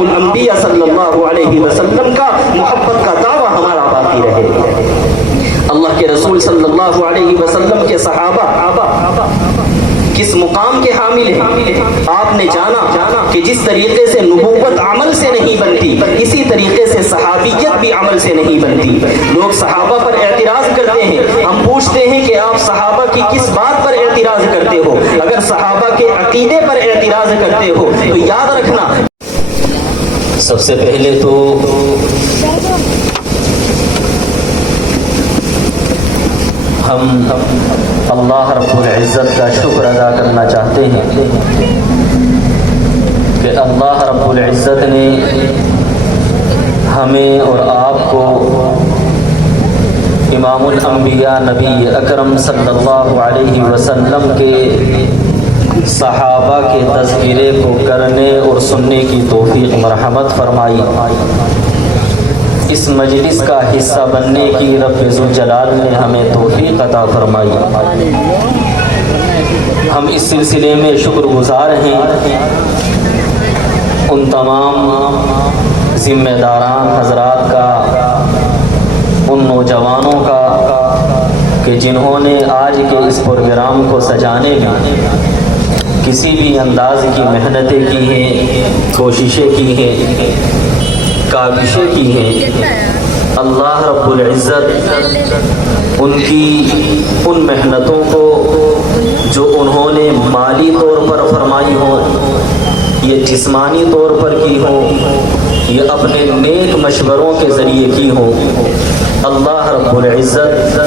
امام الانبیاء صلی اللہ علیہ وسلم کا محبت کا دعویٰ ہمارا باقی رہے۔ اللہ کے رسول صلی اللہ علیہ وسلم کے صحابہ کس مقام کے حامل ہیں؟ آپ نے جانا کہ جس طریقے سے نبوت عمل سے نہیں بنتی، اسی طریقے سے صحابیت بھی عمل سے نہیں بنتی۔ لوگ صحابہ پر اعتراض کرتے ہیں، ہم پوچھتے ہیں کہ آپ صحابہ کی کس بات پر اعتراض کرتے ہو؟ اگر صحابہ کے عقیدے پر اعتراض کرتے ہو تو یاد رکھنا، سب سے پہلے تو ہم اللہ رب العزت کا شکر ادا کرنا چاہتے ہیں کہ اللہ رب العزت نے ہمیں اور آپ کو امام الانبیاء نبی اکرم صلی اللہ علیہ وسلم کے صحابہ کے تذکرے کو کرنے اور سننے کی توفیق مرحمت فرمائی۔ اس مجلس کا حصہ بننے کی رب ذوالجلال نے ہمیں توفیق عطا فرمائی۔ ہم اس سلسلے میں شکر گزار ہیں ان تمام ذمہ داران حضرات کا، ان نوجوانوں کا کہ جنہوں نے آج کے اس پروگرام کو سجانے میں کسی بھی انداز کی محنتیں کی ہیں، کوششیں کی ہیں، کاوشیں کی ہیں۔ اللہ رب العزت ان کی ان محنتوں کو جو انہوں نے مالی طور پر فرمائی ہو، یہ جسمانی طور پر کی ہو، یہ اپنے نیک مشوروں کے ذریعے کی ہو، اللہ رب العزت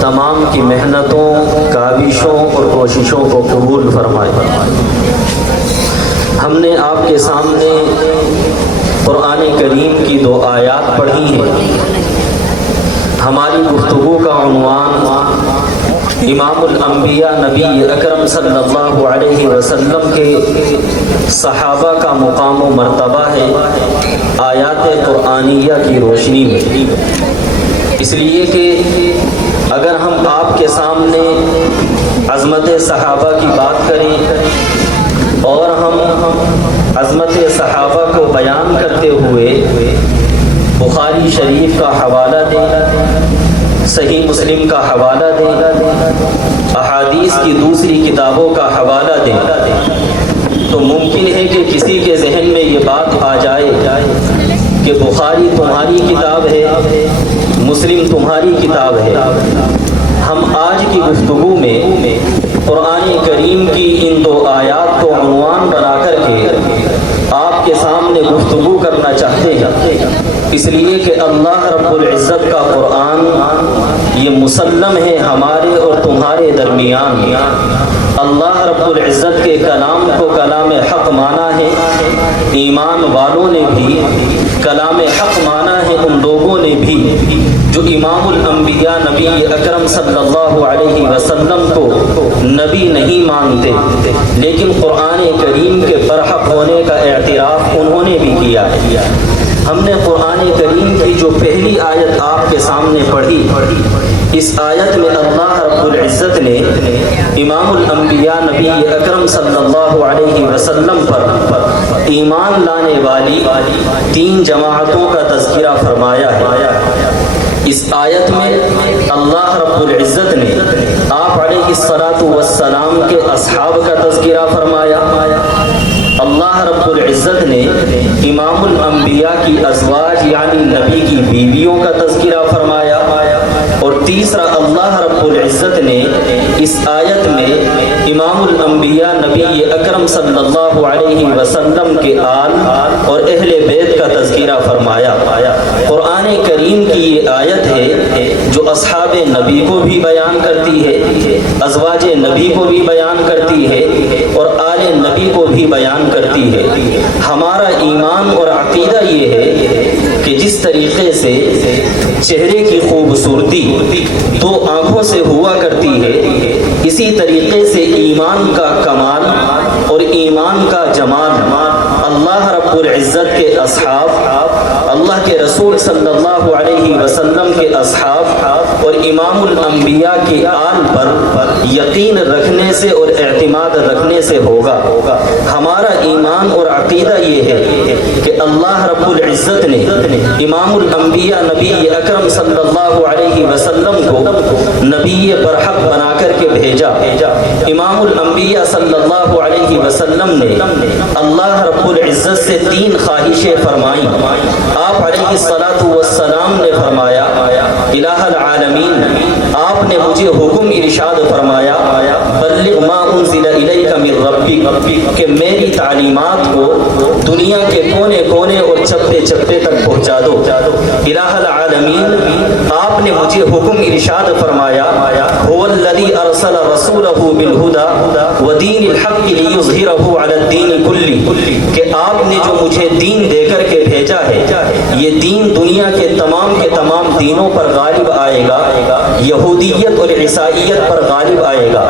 تمام کی محنتوں، کاوشوں اور کوششوں کو قبول فرمائے۔ ہم نے آپ کے سامنے قرآن کریم کی 2 آیات پڑھی ہیں۔ ہماری گفتگو کا عنوان امام الانبیاء نبی اکرم صلی اللہ علیہ وسلم کے صحابہ کا مقام و مرتبہ ہے آیات قرآنیہ کی روشنی میں، اس لیے کہ اگر ہم آپ کے سامنے عظمت صحابہ کی بات کریں اور ہم عظمت صحابہ کو بیان کرتے ہوئے بخاری شریف کا حوالہ دیں، صحیح مسلم کا حوالہ دیں، احادیث کی دوسری کتابوں کا حوالہ دیں، تو ممکن ہے کہ کسی کے ذہن میں یہ بات آ جائے کہ بخاری تمہاری کتاب ہے، مسلم تمہاری کتاب ہے۔ ہم آج کی گفتگو میں قرآن کریم کی ان 2 آیات کو عنوان بنا کر کے آپ کے سامنے گفتگو کرنا چاہتے ہیں، اس لیے کہ اللہ رب العزت کا قرآن یہ مسلم ہے ہمارے اور تمہارے درمیان۔ اللہ رب العزت کے کلام کو کلام حق مانا ہے، ایمان والوں نے بھی کلام حق مانا ہے، ان لوگوں نے بھی جو امام الانبیاء نبی اکرم صلی اللہ علیہ وسلم کو نبی نہیں مانتے، لیکن قرآن کریم کے برحق ہونے کا اعتراف انہوں نے بھی کیا ہے۔ ہم نے قرآن کریم کی جو پہلی آیت آپ کے سامنے پڑھی، اس آیت میں اللہ رب العزت نے امام الانبیاء نبی اکرم صلی اللہ علیہ وسلم پر ایمان لانے والی 3 جماعتوں کا تذکرہ فرمایا ہے۔ اس آیت میں اللہ رب العزت نے آپ علیہ الصلاۃ والسلام کے اصحاب کا تذکرہ فرمایا، اللہ رب العزت نے امام الانبیاء کی ازواج یعنی نبی کی بیویوں کا تذکرہ فرمایا، اور تیسرا اللہ رب العزت نے اس آیت میں امام الانبیاء نبی اکرم صلی اللہ علیہ وسلم کے آل اور اہل بیت کا تذکرہ فرمایا۔ قرآن کریم کی یہ آیت ہے جو اصحاب نبی کو بھی بیان کرتی ہے، ازواج نبی کو بھی بیان کرتی ہے اور آل نبی کو بھی بیان کرتی ہے۔ ہمارا ایمان اور عقیدہ یہ ہے کہ جس طریقے سے چہرے کی خوبصورتی 2 آنکھوں سے ہوا کرتی ہے، اسی طریقے سے ایمان کا کمال اور ایمان کا جمال اللہ رب العزت کے اصحاب اللہ کے رسول صلی اللہ علیہ وسلم کے اصحاب اور امام الانبیاء کے آل پر یقین رکھنے سے اور اعتماد رکھنے سے ہوگا۔ ہمارا ایمان اور عقیدہ یہ ہے کہ اللہ رب العزت نے امام الانبیاء نبی اکرم صلی اللہ علیہ وسلم کو نبی برحق بنا کر کے بھیجا۔ امام الانبیاء صلی اللہ علیہ وسلم نے اللہ رب العزت سے 3 خواہشیں فرمائیں۔ آپ علیہ الصلاۃ والسلام نے فرمایا الہ العالمین، آپ نے مجھے حکم ارشاد فرمایا بلغ ما انزل الیک من ربک، کہ میری تعلیمات کو دنیا کے کونے کونے اور چپے چپے تک پہنچا دو۔ الہ العالمین، آپ نے مجھے حکم ارشاد فرمایا هو الذی ارسل رسولہ بالہدی ودین الحق لیظہرہ علی الدین کلہ، کہ آپ نے جو مجھے دین دے کر کے بھیجا ہے یہ دین دنیا کے تمام دینوں پر غالب آئے گا، یہودیت اور عیسائیت پر غالب آئے گا۔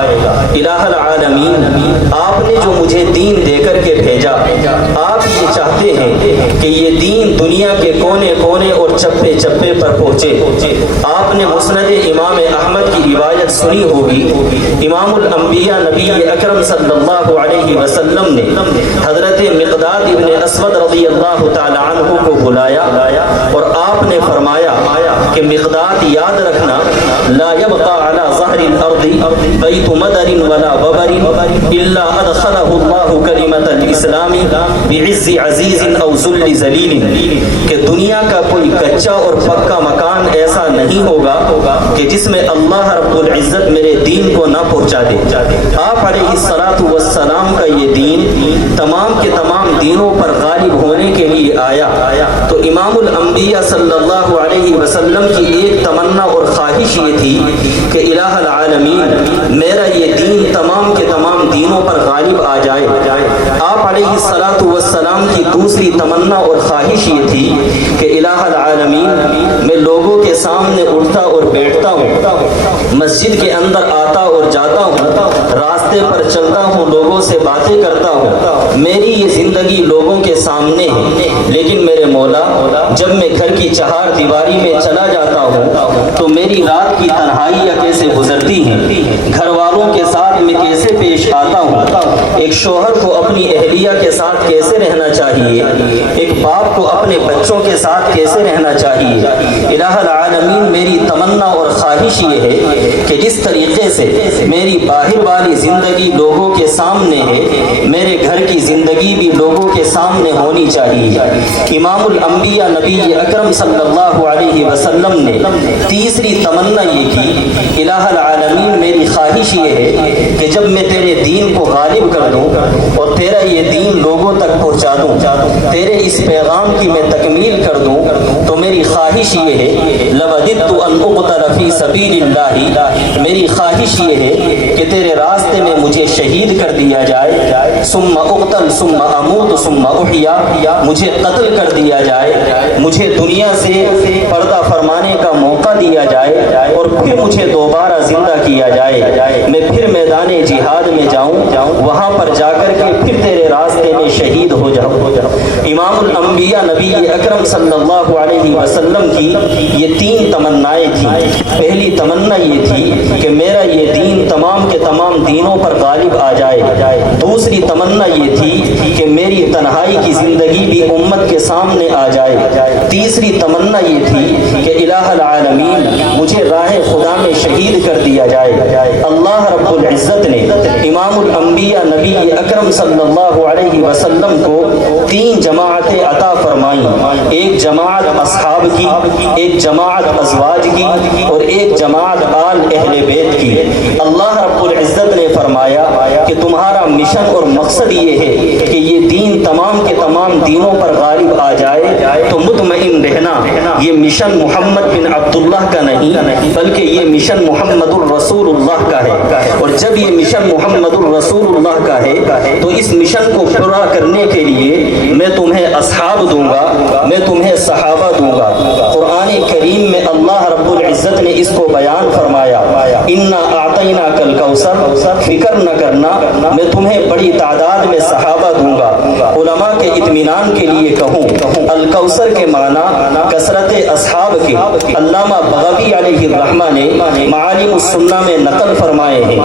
الہ العالمین، آپ نے جو مجھے دین دے کر کے بھیجا، آپ یہ چاہتے ہیں کہ یہ دین دنیا کے کونے کونے اور چپے چپے پر پہنچے۔ آپ نے مسند امام احمد کی روایت سنی ہوگی، امام الانبیاء نبی اکرم صلی اللہ علیہ وسلم نے حضرت مقداد ابن اسود رضی اللہ تعالی عنہ کو بلایا اور آپ نے فرمایا کہ مقداد یاد رکھنا لا يبقى على ظهر الارض بیت مدر ولا وبر الا ادخله الله کلمۃ الاسلام بعز عزیز او ذل ذلیل، کہ دنیا کا کوئی کچا اور پکا مکان ایسا نہیں ہوگا کہ جس میں اللہ رب العزت میرے دین کو نہ پہنچا دے۔ آپ علیہ الصلاۃ والسلام کا یہ دین تمام کے تمام دینوں پر غالب ہونے کے لیے آیا۔ تو امام الانبیاء صلی اللہ علیہ وسلم کی ایک تمنا اور خواہش یہ تھی کہ الہ العالمین میرا یہ دین تمام کے تمام دینوں پر غالب آ جائے۔ آپ علیہ الصلاۃ والسلام کی دوسری تمنا اور خواہش یہ تھی کہ الہ العالمین میں لوگوں کے سامنے اٹھتا اور بیٹھتا ہوں، مسجد کے اندر آتا اور جاتا ہوں، راستے پر چلتا ہوں، لوگوں سے باتیں کرتا ہوں، میری یہ زندگی لوگوں کے سامنے ہے، لیکن میرے مولا جب میں گھر کی چہار دیواری میں چلا جاتا ہوں تو میری رات کی تنہائیاں کیسے گزرتی ہیں، گھر والوں کے ساتھ میں کیسے پیش آتا ہوں، ایک شوہر کو اپنی اہلیہ کے ساتھ کیسے رہنا چاہیے، ایک باپ کو اپنے بچوں کے ساتھ کیسے رہنا چاہیے۔ الہ العالمین میری تمنا اور خواہش یہ ہے کہ جس طریقے سے میری باہر والی زندگی لوگوں کے سامنے ہے، میرے گھر کی زندگی بھی لوگوں کے سامنے ہونی چاہیے۔ امام الانبیاء نبی اکرم صلی اللہ علیہ وسلم نے تیسری تمنا یہ کی الہ العالمین میری خواہش یہ ہے کہ جب میں تیرے دین کو غالب کر دوں اور تیرا یہ دین لوگوں تک پہنچا دوں، تیرے اس پیغام کی میں تکمیل کر دوں، تو میری خواہش یہ ہے لوددت ان اقتل فی سبیل اللہ، میری خواہش یہ ہے کہ تیرے راستے میں مجھے شہید کر دیا جائے، ثم اقتل ثم اموت ثم احیا، مجھے قتل کر دیا جائے، مجھے دنیا سے پردہ فرمانے کا موقع دیا جائے اور پھر مجھے دوبارہ زندہ کیا جائے، میں پھر میدان جہاد میں جاؤں، وہاں پر جا کر کے پھر تیرے راستے میں شہید ہو جاؤں۔ امام الانبیاء نبی اکرم صلی اللہ علیہ وسلم کی یہ 3 تمنائیں تھیں۔ پہلی تمنا یہ تھی کہ میرا یہ دین تمام کے تمام دینوں پر غالب آ جائے۔ دوسری تمنا یہ تھی کہ میری تنہائی کی زندگی بھی امت کے سامنے آ جائے۔ تیسری تمنا یہ تھی کہ الہ العالمین مجھے راہ خدا میں شہید کر دیا جائے۔ اللہ رب العزت نے امام الانبیاء نبی اکرم صلی اللہ علیہ وسلم کو 3 جماعتیں عطا فرمائیں، ایک جماعت اصحاب کی، ایک جماعت ازواج کی اور ایک جماعت آل اہل بیت کی۔ اللہ رب العزت نے فرمایا کہ تمہارا مشن اور مقصد یہ ہے کہ یہ دین تمام کے تمام دینوں پر غالب آ جائے، تو مطمئن رہنا یہ مشن محمد بن عبداللہ کا نہیں بلکہ یہ مشن محمد الرسول اللہ کا ہے، اور جب یہ مشن محمد الرسول اللہ کا ہے تو اس مشن کو پورا کرنے کے لیے میں تمہیں اصحاب دوں گا، میں تمہیں صحابہ دوں گا۔ قرآن کریم میں اللہ رب العزت نے اس کو بیان فرمایا، انا اعطیناک الکوثر، فکر نہ کرنا میں تمہیں بڑی تعداد میں صحابہ دوں گا۔ علماء کے اطمینان کے لیے کہوں، الکوثر کے معنی کثرت اصحاب کے علامہ بغوی علیہ الرحمہ نے معالم السنہ میں نقل فرمائے ہیں۔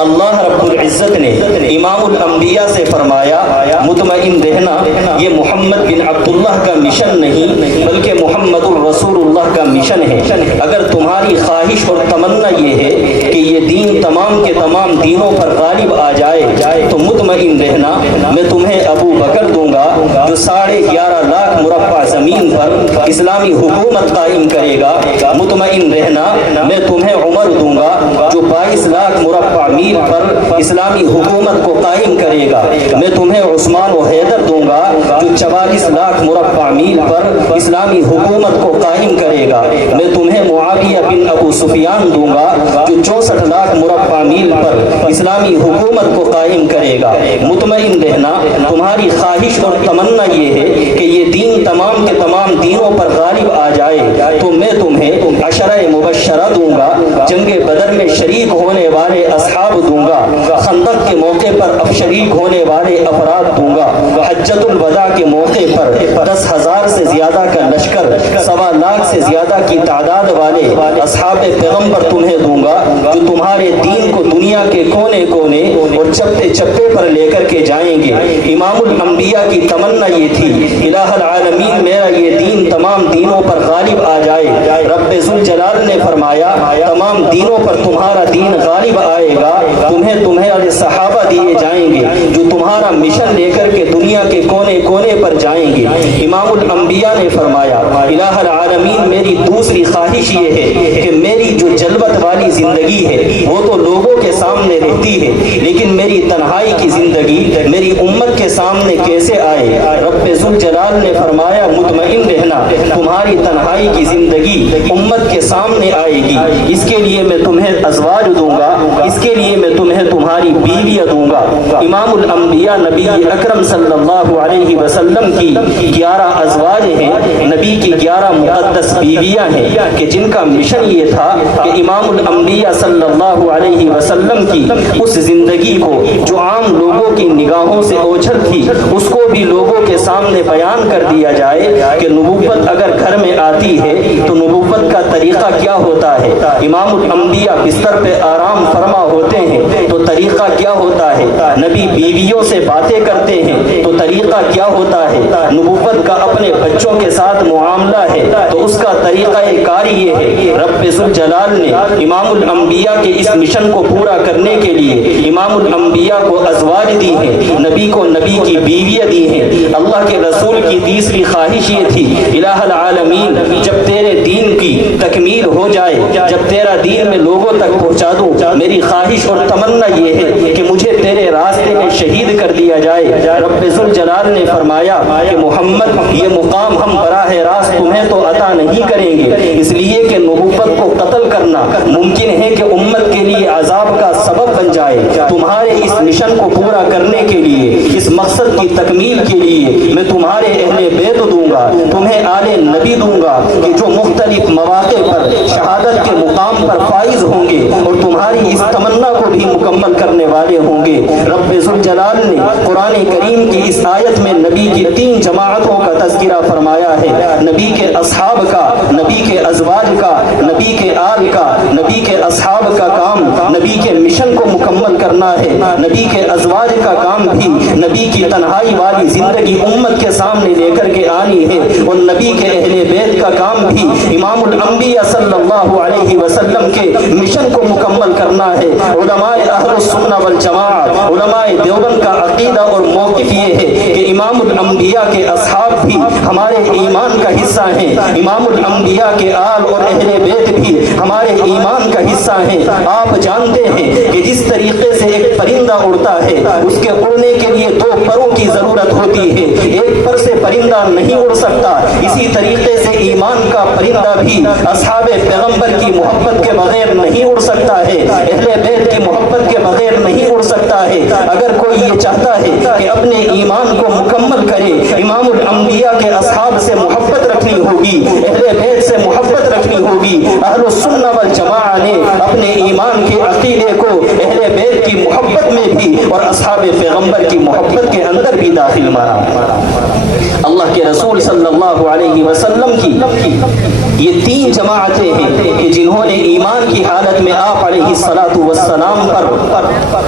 اللہ رب العزت نے امام الانبیاء سے فرمایا مطمئن رہنا، یہ محمد بن عبداللہ کا مشن نہیں بلکہ محمد الرسول اللہ کا مشن ہے۔ اگر تمہاری خواہش اور تمنا یہ ہے کہ یہ دین تمام کے تمام دینوں پر غالب آ جائے تو مطمئن رہنا، میں تمہیں ابو بکر دوں گا جو 11.5 لاکھ مربع زمین پر اسلامی حکومت قائم کرے گا۔ مطمئن رہنا، میں تمہیں عمر دوں گا جو 22 لاکھ مربع میل پر اسلامی حکومت کو قائم کرے گا۔ میں تمہیں عثمان و حیدر دوں گا جو 44 لاکھ مربع میل پر اسلامی حکومت کو قائم کرے گا۔ میں تمہیں معاویہ بن ابو سفیان دوں گا جو 64 لاکھ مربع میل پر اسلامی حکومت کو قائم کرے گا۔ مطمئن رہنا، تمہاری خواہش اور تمنا یہ ہے کہ یہ دین تمام کے تمام دینوں پر غالب آ جائے تو میں تمہیں عشرہ مبشرہ دوں گا، جنگ بدر میں شریک ہونے والے اصحاب دوں گا، خندق کے موقع پر اب شریک ہونے والے افراد دوں گا، حجۃ الوداع کے موقع پر 10,000 سے زیادہ کا لشکر، 1.25 لاکھ سے زیادہ کی تعداد والے اصحاب پیغمبر تمہیں دوں گا جو تمہارے دین کو دنیا کے کونے کونے اور چپے چپے پر لے کر کے جائیں گے۔ امام الانبیاء کی تمنا یہ تھی الہ العالمین میرا یہ دین تمام دینوں پر غالب آ جائے۔ رب ذوالجلال نے فرمایا تمام دینوں پر تمہارا دین غالب آئے گا، تمہیں صحابہ دیے جائیں گے جو تمہارا مشن لے کر کے دنیا کے کونے کونے پر جائیں گے۔ امام الانبیاء نے فرمایا الہ العالمین میری دوسری خواہش یہ ہے کہ میری جو جلوت والی زندگی ہے وہ تو لوگوں کے سامنے رہتی ہے، لیکن میری تنہائی کی زندگی میری امت کے سامنے کیسے آئے؟ رب ذوالجلال نے فرمایا مطمئن رہنا، تمہاری تنہائی کی زندگی امت کے سامنے آئے گی۔ اس کے لیے میں تمہیں ازواج دوں گا، اس کے لیے میں تمہیں تمہاری بیویاں دوں گا۔ امام الانبیاء نبی اکرم صلی اللہ علیہ وسلم کی 11 ازواج ہیں، نبی کی 11 مقدس بیویاں ہیں کہ جن کا مشن یہ تھا کہ امام الانبیاء صلی اللہ علیہ وسلم کی اس زندگی کو جو عام لوگوں کی نگاہوں سے اوجھل تھی اس کو بھی لوگوں کے سامنے بیان کر دیا جائے کہ نبوت اگر گھر میں آتی ہے تو نبوت کا طریقہ کیا ہوتا ہے۔ امام الانبیاء بستر پہ آرام فرما ہوتے ہیں تو طریقہ کیا ہوتا ہے، نبی بیویوں سے باتیں کرتے ہیں تو طریقہ کیا ہوتا ہے، نبوت کا اپنے بچوں کے ساتھ معاملہ ہے تو اس کا طریقہ کاری یہ ہے۔ رب ذوالجلال نے امام الانبیاء کے اس مشن کو پورا کرنے کے لیے امام الانبیاء کو ازواج دی ہیں، نبی کو نبی کی بیویاں دی ہیں۔ اللہ کے رسول کی تیسری خواہش یہ تھی الہ العالمین جب تیرے دین کی تکمیل ہو جائے، جب تیرا دین میں لوگوں تک پہنچا دوں، میری خواہش اور تمنا یہ ہے کہ مجھے تیرے راستے میں شہید کر دیا جائے۔ رب ذوالجلال نے فرمایا کہ محمد یہ مقام ہم براہ راست تمہیں تو عطا نہیں کریں گے، اس لیے کہ نبوت کو قتل کرنا ممکن ہے کہ امت کے لیے عذاب کا سبب بن جائے۔ تمہارے اس مشن کو پورا کرنے کے لیے، اس مقصد کی تکمیل کے لیے میں تمہارے اہل بیت دوں گا، تمہیں آل نبی دوں گا کہ جو مختلف مواقع پر شہادت کے مقام پر فائز ہوں گے اور تمہاری اس تمنا کو بھی مکمل کرنے والے ہوں گے۔ رب ذوالجلال نے قرآن کریم کی اس آیت میں نبی کی 3 جماعتوں کا تذکرہ فرمایا ہے، نبی کے اصحاب کا، نبی کے ازواج کا، نبی کے آل کا۔ نبی کے اصحاب کا کام نبی کے مشن کو مکمل کرنا ہے، نبی کے ازواج کا کام بھی نبی کی تنہائی والی زندگی امت کے سامنے لے کر کے آنی ہے، اور نبی کے اہل بیت کا کام بھی امام الانبیاء صلی اللہ علیہ وسلم کے مشن کو مکمل کرنا ہے۔ علماء اہل السنہ والجماعت، علماء دیوبند کا عقیدہ اور موقف یہ ہے کہ امام الانبیاء کے اصحاب بھی ہمارے ایمان کا حصہ ہیں، امام الانبیاء کے آل اور اہل بیت بھی ہمارے ایمان کا حصہ ہیں۔ آپ جانتے ہیں کہ جس طریقے سے ایک پرندہ اڑتا ہے اس کے اڑنے کے لیے 2 پروں کی ضرورت ہوتی ہے، ایک پر سے پرندہ نہیں اڑ سکتا، اسی طریقے سے ایمان کا پرندہ بھی اصحاب پیغمبر کی محبت کے بغیر نہیں اڑ سکتا ہے، اہل بیت کی محبت کے بغیر نہیں اڑ سکتا ہے۔ اگر کوئی یہ چاہتا ہے کہ اپنے ایمان کو مکمل کرے، امام الانبیاء کے اصحاب سے محبت رکھنی ہوگی، اہل بیت سے محبت رکھنی ہوگی۔ اہل السنہ والجماعہ نے اپنے ایمان کے عقیدے کو اہل بیت کی محبت میں بھی اور اصحاب پیغمبر کی محبت کے اندر بھی داخل مانا۔ اللہ کے رسول صلی اللہ علیہ وسلم کی یہ 3 جماعتیں ہیں کہ جنہوں نے ایمان کی حالت میں آپ علیہ الصلاۃ والسلام پر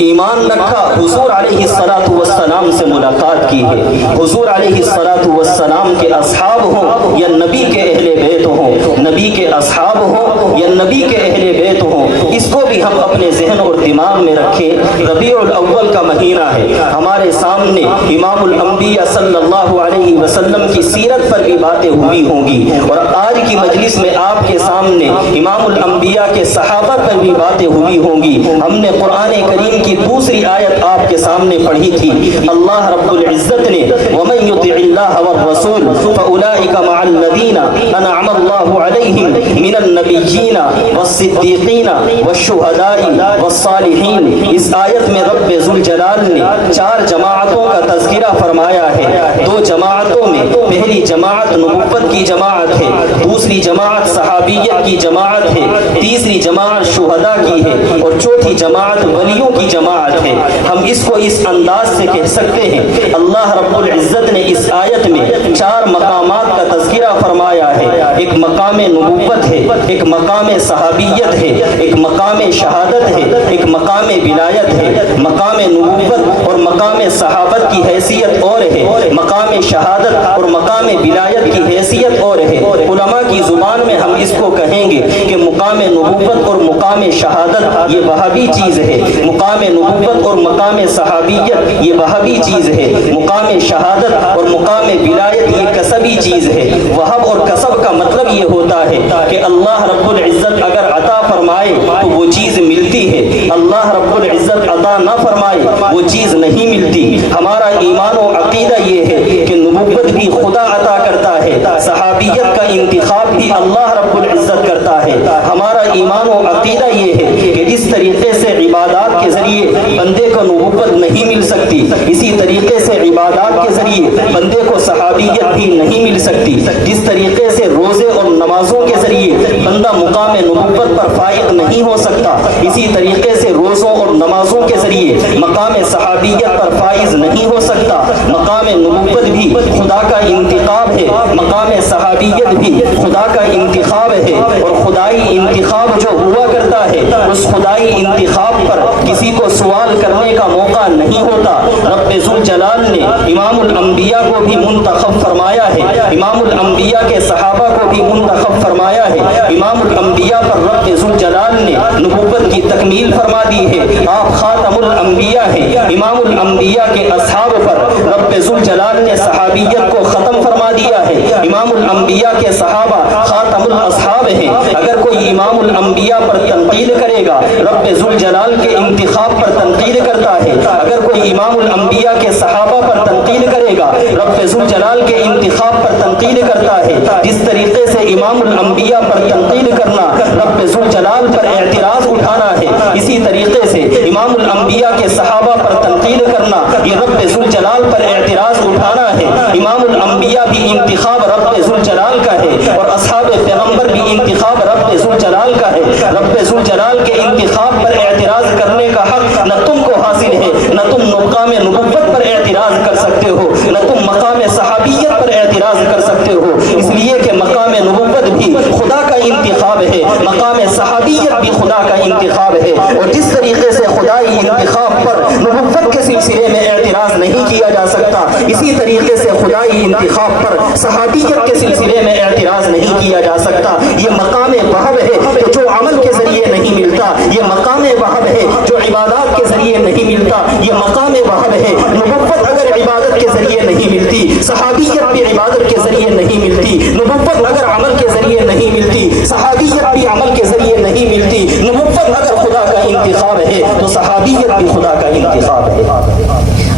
ایمان رکھا، حضور علیہ الصلاۃ والسلام سے ملاقات کی ہے۔ حضور علیہ الصلاۃ والسلام کے اصحاب ہوں یا نبی کے اہل بیت ہوں، نبی کے اصحاب ہوں یا نبی کے اہل بیت ہوں، اس کو بھی ہم اپنے ذہن اور دماغ میں رکھیں۔ ربیع الاول کا مہینہ ہے، ہمارے سامنے امام الانبیاء صلی اللہ علیہ وسلم کی سیرت پر بھی باتیں ہوئی ہوں گی، اور آج کی مجلس میں آپ کے سامنے امام الانبیاء کے صحابہ پر بھی باتیں ہوئی ہوں گی۔ ہم نے قرآن کریم کی دوسری آیت آپ کے سامنے پڑھی تھی، اللہ رب العزت نے وَمَن يُطِعِ اللَّهَ وَالرَّسُولَ فَأُولَٰئِكَ مَعَ الَّذِينَ أَنْعَمَ اللَّهُ عَلَيْهِم مِّنَ النَّبِيِّينَ وَالصِّدِّيقِينَ وَالشُّهَدَاءِ وَالصَّالِحِينَ۔ اس آیت میں رب ذوالجلال نے 4 جماعتوں کا تذکرہ فرمایا ہے۔ 2 جماعتوں میں پہلی جماعت نبوت کی جماعت ہے، دوسری جماعت صحابیت کی جماعت ہے، تیسری جماعت شہداء کی ہے، اور چوتھی جماعت ولیوں کی جماعت ہے۔ ہم اس کو اس انداز سے کہہ سکتے ہیں، اللہ رب العزت نے اس آیت میں 4 مقامات کا تذکرہ فرمایا ہے۔ ایک مقام نبوت ہے، ایک مقام صحابیت ہے، ایک مقام شہادت ہے، ایک مقام ولایت ہے۔ مقام نبوت اور مقام صحابت کی حیثیت اور ہے، مقام شہادت اور مقام ولایت کی حیثیت اور ہے۔ علماء کی زبان میں ہم اس کو کہیں گے کہ مقام نبوت اور مقام شہادت یہ وہابی چیز ہے، مقام نبوت اور مقام صحابیت یہ وہابی چیز ہے، مقام شہادت اور مقام ولایت یہ کسبی چیز ہے۔ وہب اور کسب کا مطلب یہ ہوتا ہے کہ اللہ رب العزت اگر عطا فرمائے تو وہ چیز ملتی ہے، اللہ رب العزت عطا نہ فرمائے وہ چیز نہیں ملتی۔ ہمارا ایمان و عقیدہ یہ ہے کہ نبوت بھی خدا عطا کرتا ہے، صحابیت کا انتخاب بھی اللہ رب العزت کرتا ہے۔ ہمارا ایمان و عقیدہ یہ ہے کہ جس طریقے سے عبادات کے ذریعے بندے کو نبوت نہیں مل سکتی، اسی طریقے سے عبادات کے ذریعے بندے کو صحابیت بھی نہیں مل سکتی۔ جس طریقے سے روزے اور نمازوں کے ذریعے بندہ مقام نبوت پر فائق نہیں ہو سکتا، اسی طریقے سے روزوں اور نمازوں کے ذریعے مقام صحابیت پر فائز نہیں ہو سکتا۔ مقام نبوت بھی خدا کا انتخاب ہے، مقام صحابیت بھی خدا کا انتخاب ہے، اور خدائی انتخاب جو ہوا کرتا ہے اس خدائی انتخاب پر کسی کو سوال کرنے کا موقع نہیں ہوتا۔ رب ذوالجلال نے امام الانبیاء کو بھی منتخب فرمایا ہے، امام الانبیاء کے صحابہ کو بھی منتخب فرمایا ہے۔ امام الانبیاء پر رب ذوالجلال نے نبوت کی تکمیل فرما دی ہے، آپ خاتم الانبیاء ہیں۔ امام الانبیاء کے اصحاب پر رب ذوالجلال نے صحابیت کو ختم فرما دیا ہے، امام الانبیاء کے صحابہ خاتم الاصحاب ہیں۔ اگر کوئی امام الانبیاء پر تنقید کرے گا رب ذوالجلال کے انتخاب پر تنقید کرتا ہے، اگر کوئی امام الانبیاء کے صحابہ پر تنقید کرے گا رب ذوالجلال کے انتخاب پر تنقید کرتا ہے۔ جس طریقے سے امام الانبیاء پر تنقید کرنا رب ذوالجلال پر اعتراض اٹھانا ہے، اسی طریقے سے امام الانبیاء کے صحابہ پر تنقید کرنا یہ رب ذوالجلال پر اعتراض اٹھانا ہے۔ امام الانبیاء بھی انتخاب رب ذوالجلال کا ہے، اور اصحاب پیغمبر بھی انتخاب رب ذوالجلال کا ہے۔ رب ذوالجلال کے انتخاب پر اعتراض کرنے کا حق نہ تم کو حاصل ہے، نہ تم مقام نبوت پر اعتراض کر سکتے ہو، نہ تم مقام صحابیت پر اعتراض کر سکتے ہو، اس لیے کہ مقام نبوت بھی خدا کا انتخاب ہے، مقام صحابیت بھی خدا کا انتخاب ہے۔ اور جس طریقے سے خدائی انتخاب پر نبوت کے سلسلے میں اعتراض نہیں کیا جا سکتا، اسی طریقے سے خدائی انتخاب پر صحابیت کے سلسلے میں اعتراض نہیں کیا جا سکتا۔ یہ مقام وہب ہے کہ جو عمل کے ذریعے نہیں ملتا، یہ مقام وہب ہے جو عبادات کے ذریعے نہیں ملتا، یہ مقام وہب ہے۔ نبوت اگر عبادت کے ذریعے نہیں ملتی، صحابیت بھی عبادت کے ذریعے نہیں ملتی، نبوت اگر عمل کے ذریعے نہیں ملتی، صحابیت بھی عمل کے ذریعے نہیں ملتی۔ نبوت اگر خدا کا انتخاب ہے تو صحابیت بھی خدا کا انتخاب ہے۔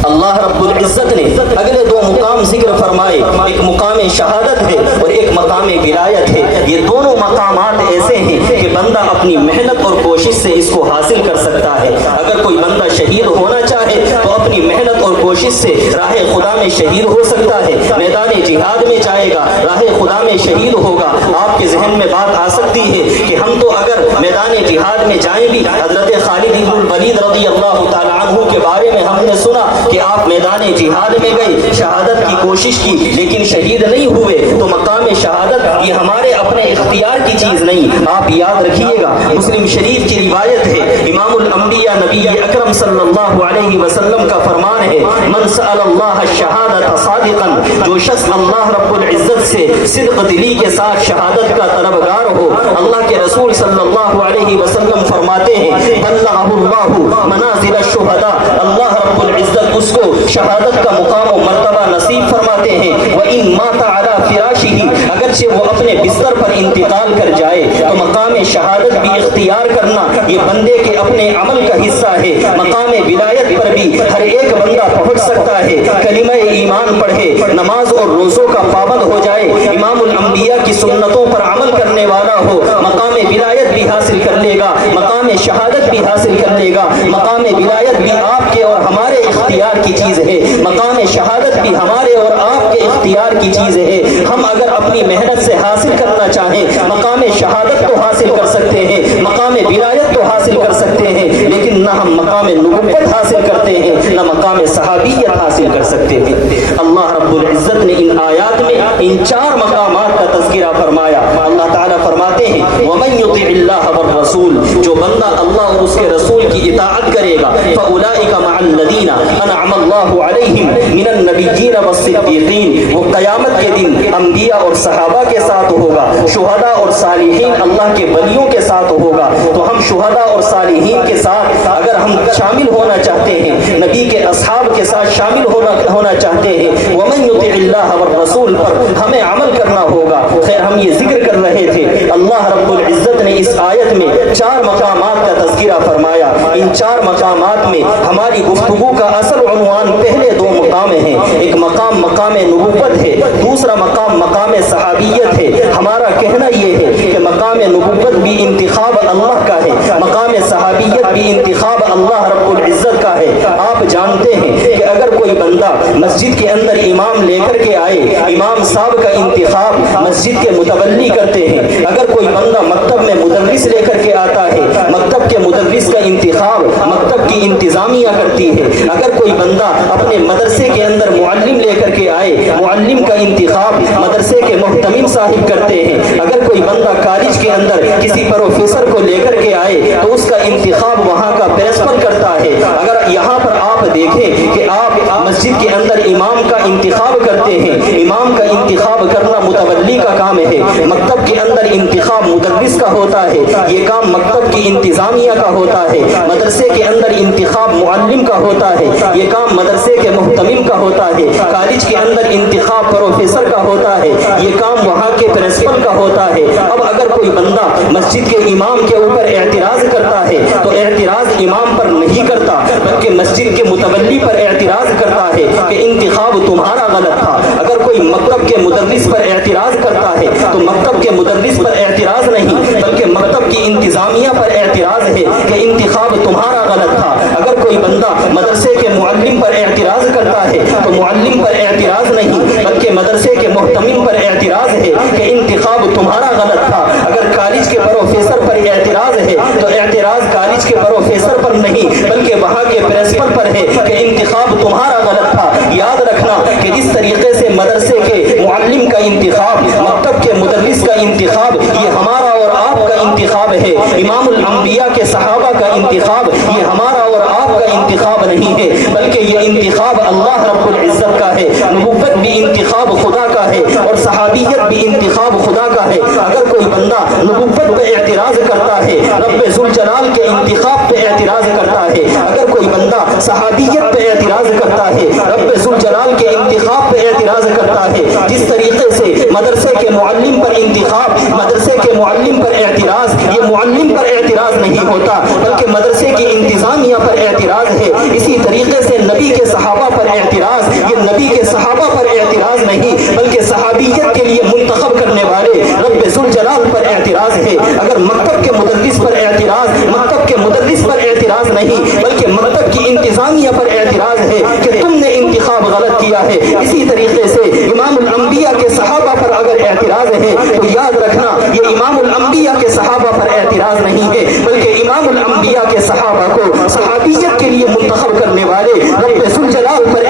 اللہ رب العزت نے اگلے 2 مقام ذکر فرمائے، ایک مقام شہادت ہے اور ایک مقام ولایت ہے۔ یہ دونوں مقامات ایسے ہیں کہ بندہ اپنی محنت اور کوشش سے اس کو حاصل کر سکتا ہے۔ اگر کوئی بندہ شہید ہونا چاہے تو اپنی محنت اور کوشش سے راہ خدا میں شہید ہو سکتا ہے، میدان جہاد میں جائے گا، راہ خدا میں شہید ہوگا۔ آپ کے ذہن میں بات آ سکتی ہے کہ ہم تو اگر میدان جہاد میں جائیں بھی، حضرت خالد بن الولید رضی اللہ تعالی عنہ کے بارے میں ہم نے سنا کہ آپ میدان جہاد میں گئے, شہادت کی کوشش کی لیکن شہید نہیں ہوئے, تو مقام شہادت یہ ہمارے اپنے اختیار کی چیز نہیں. آپ یاد رکھیے گا, مسلم شریف کی روایت ہے, امام الانبیاء نبی اکرم صلی اللہ علیہ وسلم کا فرمان ہے, من سأل اللہ الشہادت صادقا, جو شخص اللہ رب العزت سے صدق دلی کے ساتھ شہادت کا طلبگار ہو, اللہ کے رسول صلی اللہ علیہ وسلم فرماتے ہیں, بلغہ اللہ منازل الشہداء, اللہ رب العزت اس کو شہادت کا مقام و مرتبہ نصیب فرماتے ہیں. وَإِن مَاتَ عَلَى فِرَاشِهِ, اگرچہ وہ اپنے بستر پر انتقال کر جائے تو مقام شہادت بھی اختیار کرنا یہ بندے کے اپنے عمل کا حصہ ہے. مقام ولایت پر بھی ہر ایک بندہ پہنچ سکتا ہے, کلمہ ایمان پڑھے, نماز اور روزوں کا پابند ہو جائے, امام الانبیاء کی سنتوں پر عمل کرنے والا ہو, مقام ولایت بھی حاصل کر لے گا, مقام شہادت بھی حاصل کر لے گا. مقام ولایت بھی آپ کے اور ہمارے اختیار کی چیز ہے, مقام شہادت بھی ہمارے اور آپ کے اختیار کی چیز ہے. ہم اگر اپنی محنت سے حاصل کرنا چاہیں مقام شہادت تو حاصل کر سکتے ہیں, مقام ولایت تو حاصل کر سکتے ہیں, لیکن نہ ہم مقام نبوت حاصل کرتے ہیں, نہ مقام صحابیت حاصل کر سکتے ہیں. اللہ رب العزت نے ان آیات میں ان 4 مقامات کا تذکرہ فرمایا. اللہ تعالیٰ فرماتے ہیں, وَمَن يُطِعِ اللَّهَ وَالرَّسُولَ, جو بندہ اللہ اور اس کے رسول کی اطاعت کرے گا, فَأُولَئِكَ مَعَ الَّذِينَ أَنْعَمَ اللَّهُ عَلَيْهِمْ مِنَ النَّبِيِّينَ وَالصِّدِّيقِينَ, وہ قیامت کے دن انبیاء اور صحابہ کے ساتھ ہوگا, شہداء اور صالحین اللہ کے ولیوں کے ساتھ ہوگا. تو ہم شہداء اور صالحین کے ساتھ اگر ہم شامل ہونا چاہتے ہیں, نبی کے اصحاب کے ساتھ شامل ہونا چاہتے ہیں, وَمَن يُطِعِ اللَّهَ وَالرَّسُولَ پر ہمیں عمل کرنا ہوگا. خیر, ہم یہ ذکر کر رہے تھے, اللہ رب العزت نے اس آیت میں 4 مقامات کا تذکرہ فرمایا. ان 4 مقامات میں ہماری گفتگو کا اصل عنوان پہلے 2 مقام ہیں. ایک مقام مقام نبوت ہے, دوسرا مقام مقام صحابیت ہے. ہمارا کہنا یہ ہے کہ مقام نبوت بھی انتخاب اللہ کا ہے, مقام صحابیت بھی انتخاب اللہ رب العزت کا ہے. آپ جانتے ہیں کہ اگر کوئی بندہ مسجد کے اندر امام لے کر کے آئے, امام صاحب کا انتخاب مسجد کے متولی کرتے ہیں. اگر کوئی بندہ مکتب میں مدرس لے کر کے آتا ہے, مکتب کے مدرس کا انتخاب مکتب کی انتظامیہ کرتی ہے. اگر کوئی بندہ اپنے مدرسے کے اندر معلم لے کر کے آئے, معلم کا انتخاب مدرسے کے محتمم صاحب کرتے ہیں. اگر کوئی بندہ کالج کے اندر کسی پروفیسر کو لے کر کے آئے تو اس کا انتخاب وہاں کا پرنسپل کرتا ہے. اگر یہاں پر آپ دیکھیں کہ آپ مسجد کے اندر امام کا انتخاب کرتے ہیں, امام کا انتخاب کرنا متولی کا کام ہے. مکتب کے اندر انتخاب مدرس کا ہوتا ہے, یہ کام مکتب کی انتظامیہ کا ہوتا ہے. مدرسے کے اندر انتخاب معلم کا ہوتا ہے, یہ کام مدرسے کے محتمم کا ہوتا ہے. کالج کے اندر انتخاب پروفیسر کا ہوتا ہے, یہ کام وہاں کے پرنسپل کا ہوتا ہے. اب اگر کوئی بندہ مسجد کے امام کے اوپر اعتراض کرتا ہے تو اعتراض امام پر نہیں کرتا بلکہ مسجد کے متولی پر اعتراض کرتا ہے کہ انتخاب تمہارا غلط تھا. اگر کوئی مکتب کے مدرس پر اعتراض کرتا ہے تو مکتب کے مدرس پر اعتراض نہیں بلکہ مکتب کی انتظامیہ پر اعتراض ہے کہ انتخاب تمہارا غلط تھا. اگر کوئی بندہ مدرسے کے معلم پر اعتراض کرتا ہے تو معلم پر اعتراض نہیں بلکہ مدرسے کے محتمم پر اعتراض ہے کہ انتخاب تمہارا غلط تھا. اگر کالج کے پروفیسر پر اعتراض ہے تو اعتراض کالج کے پروفیسر پر نہیں بلکہ وہاں کے پرنسپل پر ہے کہ انتخاب تمہارا غلط تھا. یاد رکھنا کہ جس طریقے سے مدرسے کے معلم کا انتخاب, مکتب کے مدرس کا انتخاب یہ ہمارا اور آپ کا انتخاب ہے, امام الانبیاء کے صحابہ کا انتخاب یہ ہمارا اور آپ کا انتخاب نہیں ہے بلکہ یہ انتخاب اللہ رب العزت کا ہے. نبوت بھی انتخاب خدا کا ہے اور صحابیت بھی انتخاب خدا کا ہے. اگر کوئی بندہ نبوت پہ اعتراض کرتا ہے, رب ذوالجلال کے انتخاب پہ اعتراض کرتا ہے, اگر کوئی بندہ صحابیت پہ اعتراض کرتا ہے, رب ذوالجلال کے انتخاب پہ اعتراض کرتا ہے, جس طریقے سے مدرسے کے معلم پر انتخاب, مدرسے کے معلم پر اعتراض یہ معلم پر اعتراض نہیں ہوتا بلکہ مدرسے کی انتظامیہ پر اعتراض ہے. اسی طریقے سے نبی کے صحابہ پر اعتراض یہ نبی کے صحابہ پر اعتراض نہیں بلکہ صحابیت کے لیے منتخب کرنے والے رب ذوالجلال پر اعتراض ہے. اگر مکتب کے مدرس پر اعتراض مکتب کے مدرس پر اعتراض نہیں بلکہ مکتب کی انتظامیہ پر اعتراض ہے کہ تم نے انتخاب غلط کیا ہے. اسی طریقے سے امام الانبیاء کے صحابہ پر اگر اعتراض ہے تو یاد رکھنا یہ امام الانبیاء کے صحابہ پر اعتراض نہیں ہے بلکہ امام الانبیاء کے صحابہ کو صحابیت کے لیے منتخب کرنے والے رب ذوالجلال پر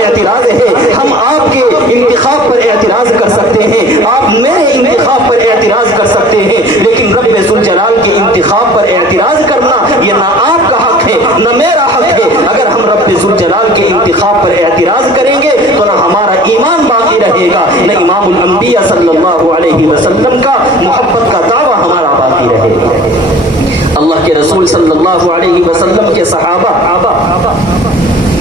اعتراض کر سکتے ہیں, آپ میرے انتخاب پر اعتراض کر سکتے ہیں, لیکن رب ذوالجلال کے انتخاب پر اعتراض کرنا یہ نہ آپ کا حق ہے نہ میرا حق ہے. اگر ہم رب ذوالجلال کے انتخاب پر اعتراض کریں گے تو نہ ہمارا ایمان باقی رہے گا, نہ امام الانبیاء صلی اللہ علیہ وسلم کا محبت کا دعویٰ ہمارا باقی رہے گا. اللہ کے رسول صلی اللہ علیہ وسلم کے صحابہ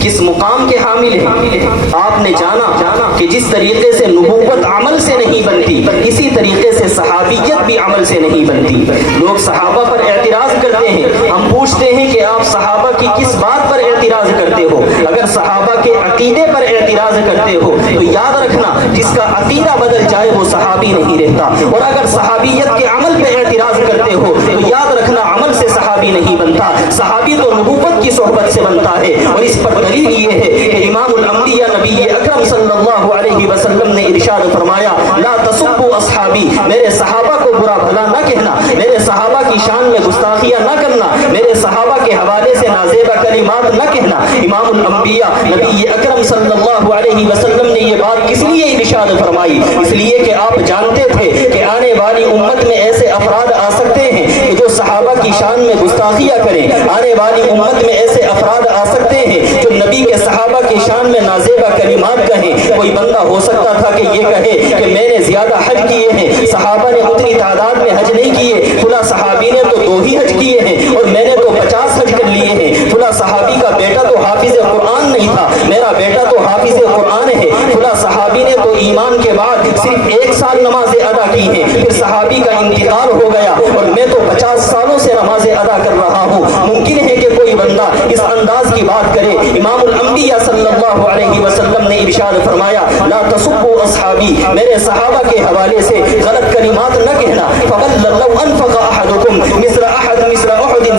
کس مقام کے حامل ہیں؟ آپ نے جانا کہ جس طریقے سے نبوت عمل سے نہیں بنتی, اسی طریقے سے صحابیت بھی عمل سے نہیں بنتی. لوگ صحابہ پر اعتراض کرتے ہیں, ہم پوچھتے ہیں کہ آپ صحابہ کی کس بات پر اعتراض کرتے ہو؟ اگر صحابہ کے عقیدے پر اعتراض کرتے ہو تو یاد رکھنا جس کا عقیدہ بدل جائے وہ صحابی نہیں رہتا, اور اگر صحابیت کے عمل پہ اعتراض کرتے ہو تو یاد رکھنا عمل سے صحابی نہیں بنتا. صحابی تو نبوت کی صحبت سے بنتا ہے, اور اس پر دلیل یہ ہے کہ امام الانبیاء نبی اکرم صلی اللہ علیہ وسلم نے ارشاد فرمایا, لا تسبوا اصحابی, میرے صحابہ کو برا بھلا نہ کہنا, میرے صحابہ کی شان میں گستاخیاں نہ کرنا, میرے صحابہ کے حوالے سے نازیبہ کلمات نہ کہنا. امام الانبیاء نبی اکرم صلی اللہ علیہ وسلم نے یہ بات کس لیے ارشاد فرمائی؟ اس لیے کہ آپ جانتے تھے کہ آنے والی امت میں ایسے افراد آ سکتے ہیں کہ جو صحابہ کی شان میں گستاخیاں کریں, آنے والی امت میں ایسے افراد آ سکتے ہیں جو نبی کے صحابہ کی شان میں نازیبہ کلمات کہیں. کوئی بندہ ہو سکتا تھا کہ یہ کہے کہ میں نے زیادہ حج کیے ہیں, صحابہ نے اتنی تعداد میں حج نہیں کیے, فلاں صحابی نے تو 2 ہی حج کیے ہیں اور میں نے تو 50 حج کر لیے ہیں, فلاں صحابی کا بیٹا تو حافظ قرآن نہیں تھا, میرا بیٹا تو حافظ قرآن ہے, فلاں صحابی نے تو ایمان کے بعد صرف 1 سال نمازیں ادا کی ہیں, پھر صحابی کا انتقال ہو گیا اور میں تو 50 سالوں سے نمازیں ادا کر رہا ہوں. ممکن ہے کہ کوئی بندہ اس انداز کی بات کرے. امام الانبیاء صلی اللہ علیہ وسلم نے ارشاد فرمایا, لا تسبوا اصحابی, میرے صحابہ کے حوالے سے غلط کلمات نہ کہنا. فقل لو انفق احدکم مثل احد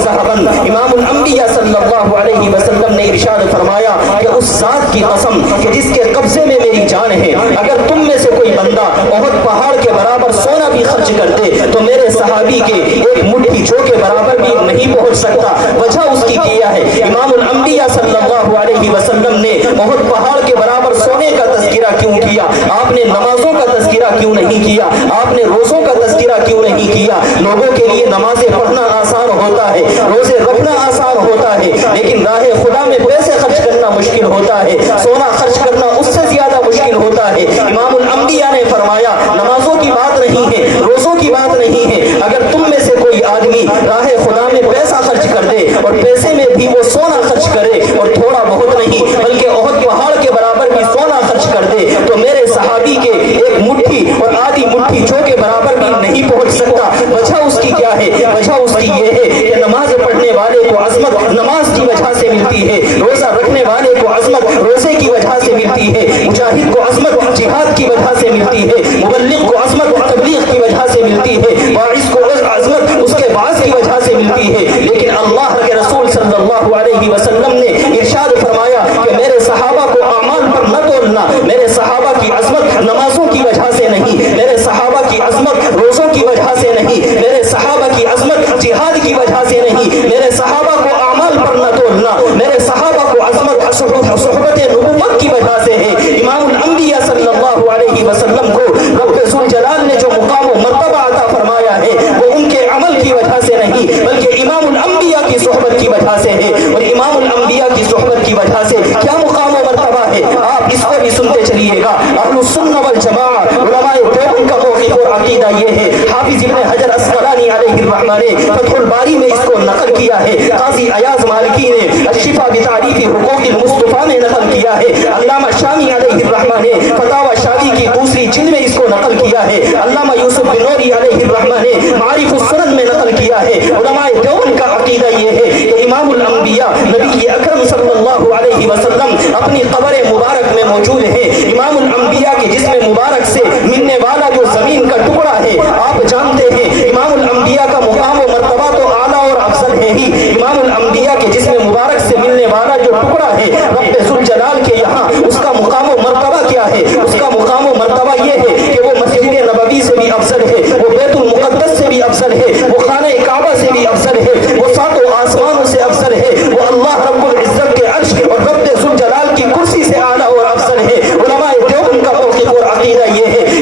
ذهبا, امام الانبیاء صلی اللہ علیہ وسلم نے ارشاد فرمایا کہ اس ذات کی قسم کہ جس کے قبضے میں میری جان ہے, اگر تم میں سے کوئی بندہ احد پہاڑ کے برابر سونا بھی خرچ کر دے تو میرے صحابی کے ایک مٹھی جو کے برابر بھی نہیں پہنچ سکتا. وجہ اس کی کیا ہے؟ امام الانبیاء صلی اللہ علیہ وسلم نے احد پہاڑ کے برابر سونے کا تذکرہ کیوں کیا؟ آپ نے نمازوں کا تذکرہ کیوں نہیں کیا؟ آپ نے روزوں کا تذکرہ کیوں نہیں کیا؟ لوگوں کے لیے نمازیں پڑھنا آسان ہوتا ہے, روزے رکھنا آسان ہوتا ہے, لیکن راہ خدا میں پیسے خرچ کرنا مشکل ہوتا ہے, سونا خرچ کرنا اس سے زیادہ مشکل ہوتا ہے. امام الانبیاء نے فرمایا نمازوں کی بات نہیں ہے, روزوں کی بات نہیں ہے, اگر تم میں سے کوئی آدمی راہ خدا میں پیسہ خرچ کر دے اور پیسے میں بھی وہ سونا خرچ کرے اور تھوڑا بہت نہیں بلکہ احد پہاڑ کے برابر بھی سونا خرچ کر دے تو میرے صحابی کے ایک مٹھی اور آدھی مٹھی جو کے برابر بھی نہیں پہنچ سکتا. وجہ اس کی کیا ہے؟ وجہ اس کی یہ ہے کہ نماز پڑھنے والے کو عظمت نماز کی وجہ سے ملتی ہے, روزہ رکھنے والے کو عظمت روزے کی وجہ سے ملتی ہے, مجاہد کو عظمت جہاد کی وجہ سے ملتی ہے, مبلغ کو عظمت تبلیغ کی وجہ سے ملتی ہے, واعظ کو عظمت اس کے بعض کی وجہ سے ملتی ہے. لیکن اللہ کے رسول صلی اللہ علیہ وسلم نے ارشاد فرمایا کہ میرے صحابہ کو اعمال پر نہ تولنا, میرے صحابہ کی عظمت نمازوں کی وجہ سے نہیں, میرے صحابہ کی عظمت روزوں کی وجہ سے نہیں, میرے صحابہ کی عظمت جہاد کی وجہ سے نہیں, میرے صحابہ کو اعمال پر نہ تولنا, میرے صحابہ کو عظمت صحبت نبوت کی وجہ سے ہے. امام الانبیاء صلی اللہ علیہ وسلم کو رب ذوالجلال نے جو مقام و مرتبہ عطا فرمایا ہے وہ ان کے عمل کی وجہ سے نہیں بلکہ امام الانبیاء کی صحبت کی وجہ سے ہے. اور امام الانبیاء کی صحبت کی وجہ سے کیا مقام و مرتبہ ہے آپ اس کو بھی سنتے چلیے گا. اہل السنہ والجماعہ علماء دیوبند کا موقف اور عقیدہ یہ ہے. حافظ ابن حجر عسقلانی علیہ الرحمہ نے فتح الباری میں اس کو نقل کیا ہے, قاضی ایاز مالکی نے الشفا بتعریف حقوق المصطفیٰ میں نقل کیا ہے, علامہ شامی علیہ الرحمہ نے فتاوی شامی کی دوسری جلد میں اس کو نقل کیا ہے, علامہ یوسف بن نوری علیہ الرحمہ نے معارف السنن میں نقل کیا ہے. علماء دیوبند کا عقیدہ یہ ہے کہ امام الانبیاء نبی اکرم صلی اللہ علیہ وسلم اپنی قبر مبارک میں موجود ہے. امام الانبیاء کے جسم مبارک سے ملنے والا جو زمین کا ٹکڑا ہے آپ جانتے ہیں امام الانبیاء کا مقام و مرتبہ تو اعلیٰ اور افضل ہے ہی. امام الانبیاء کے جسم مبارک سے ملنے والا جو ٹکڑا ہے رب ذوالجلال کے یہاں اس کا مقام و مرتبہ کیا ہے؟ اس کا مقام و مرتبہ یہ ہے کہ وہ مسجد نبوی سے بھی افضل ہے, وہ بیت المقدس سے بھی افضل ہے, وہ خانہ کعبہ سے بھی افضل ہے, وہ ساتوں آسمانوں سے افضل ہے, وہ اللہ رب العزت کے عرش اور رب ذوالجلال کی کرسی سے اعلیٰ اور افضل ہے. علماء دیوبند کا موقف اور عقیدہ یہ ہے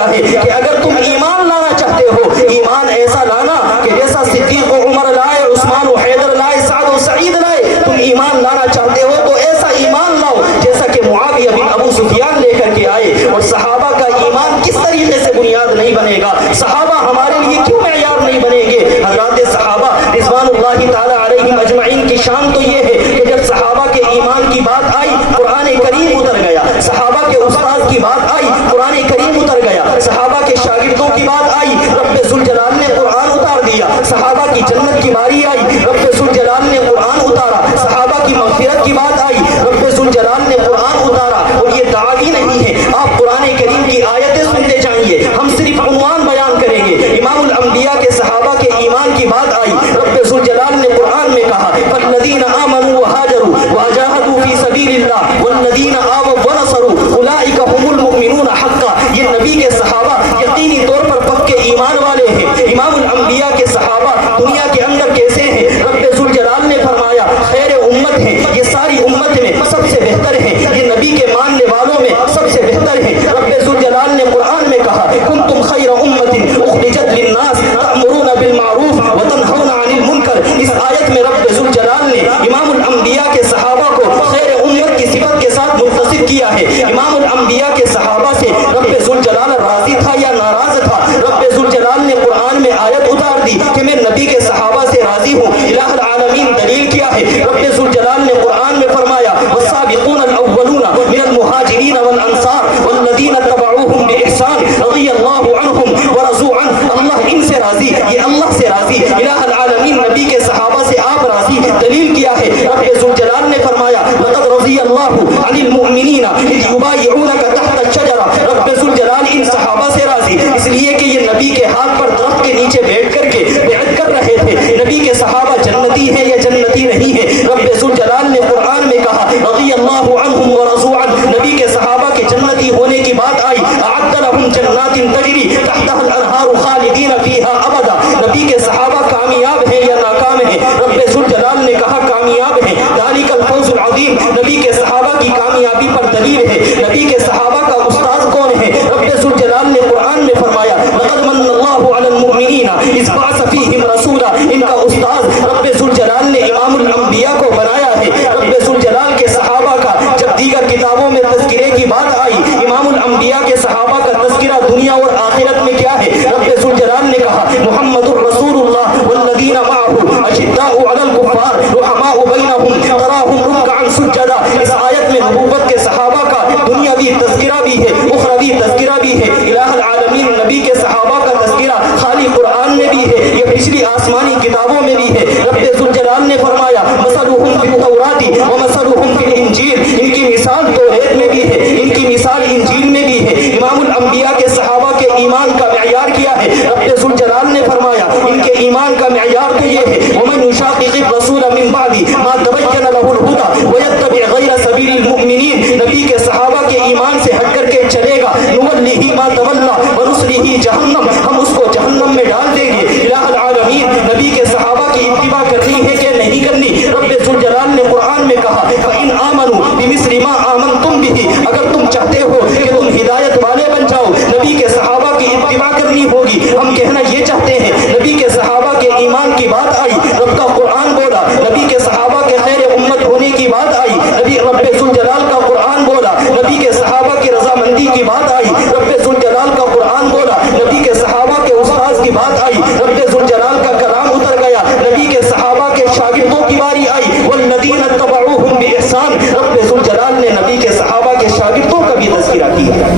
دیا ہے کہ اگر تم ایمان لانا چاہتے ہو، ایمان ایسا لانا کہ جیسا صدیق و عمر لائے، عثمان و حیدر لائے، سعد و سعید لائے، تم ایمان لانا چاہتے ہو تو ایسا ایمان لاؤ جیسا کہ معاویہ بن ابو سفیان لے کر کے آئے۔ اور صحابہ کا ایمان کس طریقے سے بنیاد نہیں بنے گا؟ صحابہ ہمارے لیے کیوں معیار نہیں بنیں گے؟ حضرات صحابہ رضوان اللہ تعالی علیہم اجمعین کی شان تو یہ ہے کہ جب صحابہ کے ایمان کی بات آئی قرآن کریم اتر گیا، صحابہ کے استاد کی بات آئی قرآن کریم اتر گیا، صحابہ کے شاگردوں کی بات آئی رب ذوالجلال نے قرآن اتار دیا، صحابہ کی جنت کی باری آئی رب ذوالجلال نے قرآن اتارا، صحابہ کی مغفرت کی بات آئی رب ذوالجلال نے قرآن اتارا۔ اور یہ دعوی نہیں ہے، آپ قرآن کریم کی آیتیں سنتے جائیے، ہم صرف عنوان بیان کریں گے۔ امام الانبیاء کے صحابہ کے ایمان کی بات آئی، رب ذوالجلال نے قرآن میں کہا فالذین آمنوا وہاجروا وجاہدوا فی سبیل اللہ والذین آووا ونصروا اولئک هم المؤمنون حقا۔ یہ نبی کے صحابہ یقینی طور پر پکے ایمان والے ہیں۔ امام الانبیاء کے صحابہ دنیا کے اندر کیسے ہیں؟ رب ذوالجلال نے فرمایا خیر امت ہے، یہ ساری امت میں سب سے بہتر ہے، یہ نبی کے ماننے والوں میں سب سے بہتر ہے۔ رب ذوالجلال نے قرآن میں کہا کنتم خیر امت اخرجت للناس تأمرون بالمعروف وتنہون عن المنکر۔ اس آیت میں رب ذوالجلال نے امام الانبیاء کے صحابہ کو خیر امت کی صفت کے ساتھ متصف کیا ہے۔ امام الانبیاء کے صحابہ سے رب ذوالجلال راضی تھا یا ناراض تھا؟ رب ذوالجلال نے قرآن میں آیت اتار دی کہ میں نبی کے صحابہ سے راضی ہوں۔ الہ العالمین دلیل کیا ہے؟ رب ذوالجلال نے قرآن میں فرمایا والسابقون الاولون من المہاجرین والانصار والذین اتبعوہم بإحسان رضی اللہ عنہم ورضوا عنہ۔ اللہ ان سے راضی، یہ اللہ سے راضی، الہ العالمین نبی کے صحابہ سے آپ راضی۔ دلیل کیا ہے؟ رب ذوالجلال نے فرمایا لقد رضی اللہ عن المؤمنین اذ یبایعونک تحت الشجرہ۔ رب ذوالجلال ان صحابہ سے راضی اس لیے کہ یہ نبی کے ہاتھ پر درخت کے نیچے بیٹھ کر کے بیعت کر رہے تھے۔ نبی کے صحابہ جنتی ہیں یا جنتی نہیں ہے؟ رب ذوالجلال نے قرآن میں کہا رضی اللہ عنہم ورضوا عنہ۔ نبی کے صحابہ کے جنتی ہونے کی بات آئی اعد لهم جنات تجری تحتها الانہار خالدین فیہا ابدا۔ نبی کے صحابہ کامیاب ہیں یا ناکام ہیں؟ رب ذوالجلال نے کہا کامیاب ہیں۔ ذالک الفوز العظیم نبی کے صحابہ کی کامیابی پر دلیل ہے۔ نبی کے صحابہ کا استاد کون ہے؟ رب ذوالجلال نے قرآن میں فرمایا لقد من اللہ علی المؤمنین اذ بعث فیہم رسولا۔ ان کا استاد رب ذوالجلال نے امام الانبیاء کو بنایا ہے۔ رب ذوالجلال کے صحابہ کا جب دیگر کتابوں میں تذکرے کی بات آئی امام الانبیاء کے صحابہ کا تذکرہ دنیا اور آخرت میں کیا ہے؟ رب ذوالجلال نے کہا محمد الرسول اللہ والذین معه اشداء علی الکفار رحماء بینہم تراہم رکعا سجدا۔ اس آیت میں نبوت کے صحابہ کا دنیاوی تذکرہ بھی ہے، اخروی تذکرہ بھی ہے۔ الہ العالمین نبی کے صحابہ کا تذکرہ خالی قرآن میں بھی ہے، یہ پچھلی آسمانی کتابوں میں بھی ہے۔ رب ذوالجلال نے فرمایا مثلهم فی التوراۃ ومثلهم فی الانجیل۔ ان کی مثال توریت میں بھی ہے، ان کی مثال انجیل میں بھی ہے۔ امام الانبیاء کے صحابہ کے ایمان کا معیار کیا ہے؟ رب ذوالجلال نے فرمایا ان کے ایمان کا معیار تو یہ ہے ومن یشاقق الرسول من بعد ما تبین له الهدى ويتبع غیر سبیل المؤمنین۔ نبی کے صحابہ کے ایمان سے ہٹ کر کے چلے گا نولہ ما تولى ونصلہ جہنم، ہم اس کو جہنم میں ڈال دیں گے۔ الہ العالمین نبی کے صحابہ کی اتباع کرنی ہے کہ نہیں کرنی؟ رب ذوالجلال نے قرآن میں کہا فإن آمنوا بمثل ما آمنتم به۔ اگر تم چاہتے ہو کہ تم ہدایت والے بن جاؤ نبی کے صحابہ کی اتباع کرنی ہوگی۔ ہم کہنا یہ چاہتے ہیں نبی کے صحابہ کے ایمان کی بات آئی رب کا قرآن بولا، نبی کے صحابہ کے خیر امت ہونے کی بات آئی نبی رب ذوالجلال کا قرآن بولا، نبی کے صحابہ کی رضامندی کی بات آئی رب ذوالجلال کا قرآن بولا، نبی کے صحابہ کے استاذ کی بات آئی رب ذوالجلال کا کلام اتر گیا، نبی کے صحابہ کے شاگردوں کی باری آئی والذین اتبعوہم بإحسان۔ رب ذوالجلال نے نبی کے صحابہ کے شاگردوں کا بھی تذکرہ کیا۔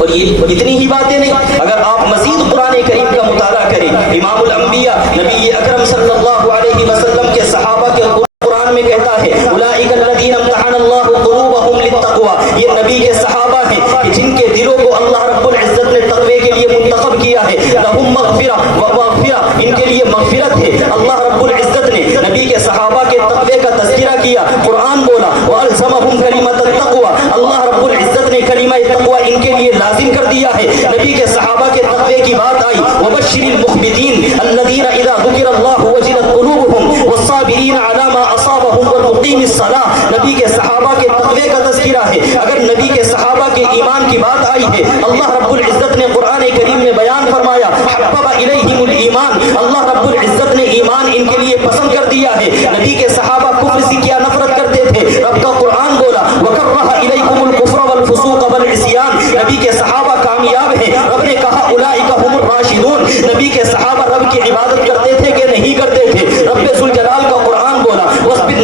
اور یہ اتنی ہی باتیں نہیں، اگر آپ مزید قرآن کریم کا مطالعہ کریں امام الانبیاء نبی اکرم صلی اللہ علیہ وسلم کے صحابہ کے قرآن میں کہتا ہے اولئک الذین امتحن اللہ قلوبہم للتقوی۔ یہ نبی کے صحابہ ہیں کہ جن کے دلوں کو اللہ رب العزت نے تقوی کے لیے منتخب کیا ہے۔ لہم مغفرہ ومغفرہ، ان کے لیے مغفرت ہے۔ اللہ رب العزت نے نبی کے صحابہ کے تقوی کا تذکرہ کیا، قرآن بولا والزمہم کلمۃ التقوی۔ اللہ رب العزت نے کلمہ تقوی ان کے لیے لازم کر دیا ہے۔ نبی کے صحابہ کے تقوی کی بات آئی وبشر المخبتین الذین اذا ذکر اللہ وجلت قلوبہم والصابرین علی ما اصابہم والمقیم الصلاۃ۔ نبی کے صحابہ کے تقوی کا تذکرہ ہے۔ اگر نبی کے صحابہ کے ایمان کی بات آئی ہے اللہ رب العزت نے قرآن کریم میں بیان فرمایا حبب الیہم الایمان، اللہ رب العزت نے ایمان ان کے لیے پسند کر دیا ہے۔ نبی کے صحابہ کفر سے کیا نفرت کرتے تھے، رب کا قرآن بولا وکرہ الیکم الکفر والفسوق والعصیان، نبی کے صحابہ کامیاب ہیں، رب نے کہا اولئک هم الراشدون، نبی کے صحابہ رب کی عبادت کرتے تھے کہ نہیں کرتے تھے، رب ذوالجلال کا قرآن بولا واصبر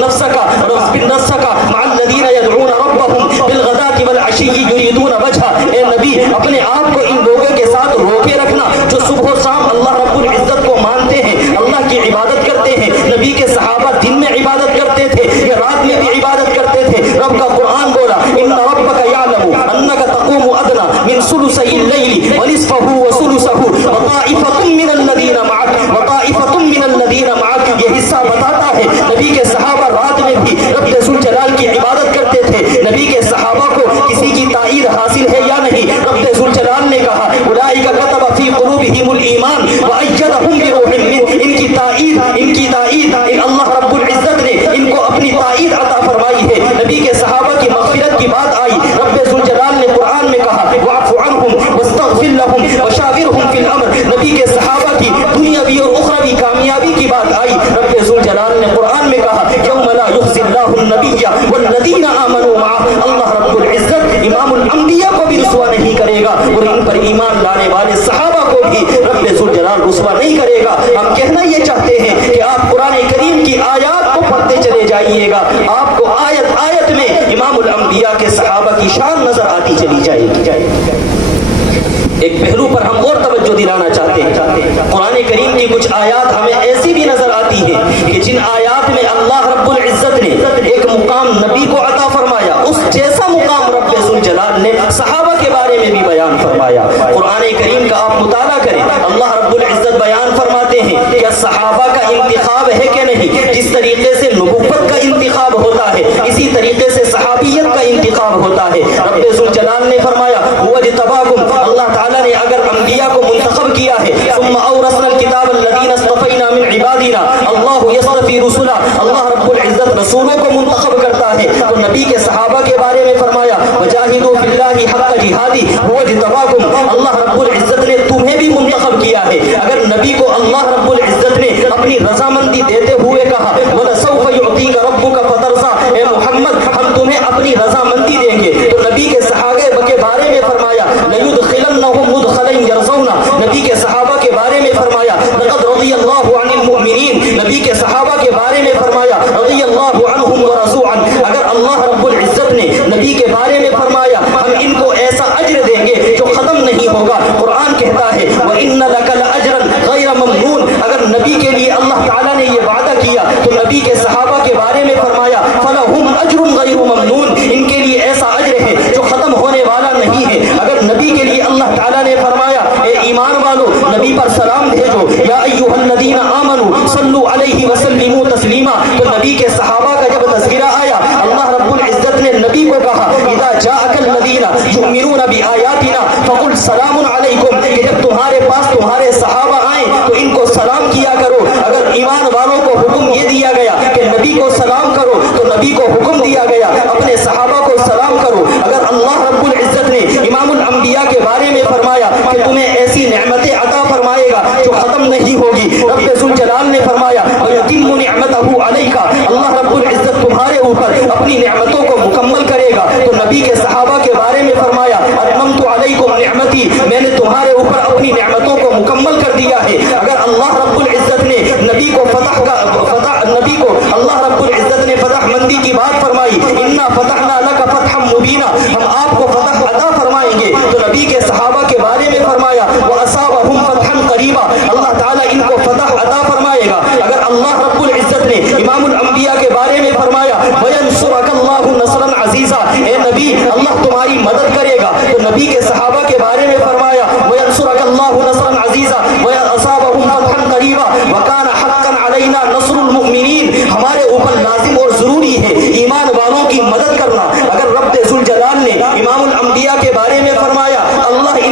نفسک مع الذین یدعون ربهم بالغداة والعشی یریدون وجہہ، اے نبی اپنے آپ کو ان لوگوں کے ساتھ روکے رکھنا جو صبح و شام اللہ رب العزت کو مانتے ہیں، اللہ کی عبادت کرتے ہیں۔ نبی کے صحابہ دن میں عبادت کرتے تھے یا رات میں بھی عبادت کرتے تھے، رب کا قرآن بولا ان ربک یعلم انک تقوم ادنی من ثلثی اللیل ونصفہ وثلثہ وطائفۃ من الذین معک، یہ حصہ بتاتا ہے نبی کے صحابہ رات میں بھی رب ذوالجلال کی عبادت کرتے تھے۔ نبی کے صحابہ کو کسی کی تائید حاصل ہے یا نہیں؟ رب ذوالجلال نے کہا اولئک کتب فی قلوبہم الایمان وایدہم بروح منہ، ان کی تائید اللہ رب العزت نے ان کو اپنی تائید عطا فرمائی ہے۔ نبی کے صحابہ کی مغفرت کی بات آئی، رب ذوالجلال نے قرآن میں کہا واعف عنہم واستغفر لہم وشاورہم فی الامر، نبی کے صحابہ کی دنیاوی اور اخروی کامیابی کی بات آئی، رب ذوالجلال نے قرآن میں کہا یوم لا یخزی اللہ النبی والذین آمنوا معہ، اللہ رب العزت امام الانبیاء کو بھی رسوا نہیں کرے گا اور ان پر ایمان لانے والے صحابہ کو بھی رب ذوالجلال رسوا نہیں کرے گا۔ ہم کہنا یہ چاہتے ہیں کہ آپ قرآن کریم کی آیات کو پڑھتے چلے جائیے گا، آپ کو آیت میں امام الانبیاء کے صحابہ کی شان نظر آتی چلی جائے گی۔ ایک پہلو پر ہم اور توجہ دلانا چاہتے ہیں، قرآن کریم کی کچھ آیات ہمیں ایسی بھی نظر آتی ہے کہ جن آیات میں اللہ رب العزت نے ایک مقام نبی کو عطا فرمایا، اس جیسا مقام رب ذوالجلال نے صحابہ کے بارے میں بھی بیان فرمایا۔ قرآن کریم کا آپ مطالعہ کریں، اللہ رب العزت بیان فرماتے ہیں کہ صحابہ کا انتخاب ہے کہ نہیں، جس طریقے سے نبوت کا انتخاب ہوتا ہے اسی طریقے سے صحابیت کا انتخاب ہوتا ہے۔ رب ذوالجلال نے فرمایا هو اجتباکم، اللہ تعالیٰ نے اگر انبیاء کو منتخب کیا ہے ثم اورثنا الکتاب الذین اصطفینا من عبادنا، اللہ یصطفی رسلا، اللہ رب العزت رسولوں کو منتخب کرتا ہے، تو نبی کے صحابہ کے بارے میں فرمایا وجاہدوا فی اللہ حق جہادی هو اجتباکم، اللہ رب العزت نے تمہیں بھی منتخب کیا ہے۔ اگر نبی کو اللہ رب العزت نے اپنی رضامندی دیتے ہوئے کہا وَلَسَوْفَ يُعْطِيكَ رَبُّكَ فَتَرْضَىٰ، اے محمد ہم تمہیں اپنی رضامندی دیں گے، تو نبی کے صحابہ کے بارے میں فرمایا لَيُدْخِلَنَّهُمْ مُدْخَلًا يَرْضَوْنَ، نبی کے صحابہ کے بارے میں فرمایا لَقَدْ رَضِيَ اللَّهُ عَنِ الْمُؤْمِنِينَ، نبی کے صحابہ کے بارے میں فرمایا رضی اللہ عنہم ورضوا عنہ۔ اگر اللہ رب العزت نے نبی کے بارے میں فرمایا ہم ان کو ایسا اجر دیں گے جو ختم نہیں ہوگا، قرآن کہتا ہے وَإِنَّ لَكَ لَأَجْرًا غَيْرَ مَمْنُونٍ، اگر نبی کے لیے اللہ تعالیٰ نے یہ وعدہ کیا تو نبی کے صحابہ کے بارے میں فرمایا فَلَهُمْ أَجْرٌ غَيْرُ مَمْنُونٍ، ان کے لیے ایسا اجر ہے جو ختم ہونے والا نہیں ہے۔ اگر نبی کے لیے اللہ تعالیٰ نے فرمایا اے ایمان والو نبی پر سلام بھیجو یا ایھا الذین آمنوا صلوا علیہ وسلموا تسلیما، تو نبی کے صحابہ کا جب تذکرہ آیا اللہ رب العزت نے نبی کو کہا اذا جاءک الذین یؤمنون بآیاتنا فقل سلام علیکم، کہ جب تمہارے پاس تمہارے صحابہ آئیں تو ان کو سلام کیا کرو۔ اگر ایمان والوں کو حکم یہ دیا گیا کہ نبی کو سلام کرو تو نبی کو حکم دیا گیا اپنے صحابہ کو سلام کرو۔ اگر اللہ رب العزت نے امام الانبیاء کے بارے میں فرمایا کہ تمہیں ایسی نعمتیں عطا فرمائے گا جو ختم نہیں ہوگی، رب ذوالجلال نے فرمایا وَيَتِمُّ نِعْمَتَهُ عَلَيْكَ، اللہ رب العزت تمہارے اوپر اپنی نعمتوں کو مکمل کرے گا، تو نبی کے صحابہ کے بارے میں فرمایا أَتْمَمْتُ عَلَيْكُمْ نِعْمَتِي، میں نے تمہارے اوپر اپنی نعمتوں کو مکمل کر دیا ہے۔ اگر اللہ رب العزت نے نبی کو اللہ رب العزت نے فتح مندی کی بات فرمائی اِنَّا فَتَحْنَا لَكَ فَتْحًا مُبِينًا، ہم آپ کو فتح عطا فرمائیں گے، تو نبی کے صحابہ کے بارے میں فرمایا وَأَصَابَهُمْ فَتْحًا قَرِيبًا، اللہ تعالیٰ ان کو فتح عطا فرمائے گا۔ اگر اللہ رب العزت نے امام الانبیاء کے بارے میں فرمایا وَيَنْصُرَكَ اللَّهُ نَصْرًا عَزِيزًا، اے نبی اللہ تمہاری مدد کرے گا، تو نبی کے صحابہ کے بارے میں فرمایا وَيَنْصُرَكَ اللَّهُ نَصْرًا عَزِيزًا وَأَصَابَهُمْ فَتْحًا قَرِيبًا وَكَانَ حَقًّا عَلَيْنَا نَصْرُ الْمُؤْمِنِينَ، ہمارے اوپر لازم اور ضروری ہے ایمان والوں کی مدد کرنا۔ اگر رب ذوالجلال نے امام الانبیاء کے بارے میں فرمایا اللہ ان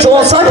64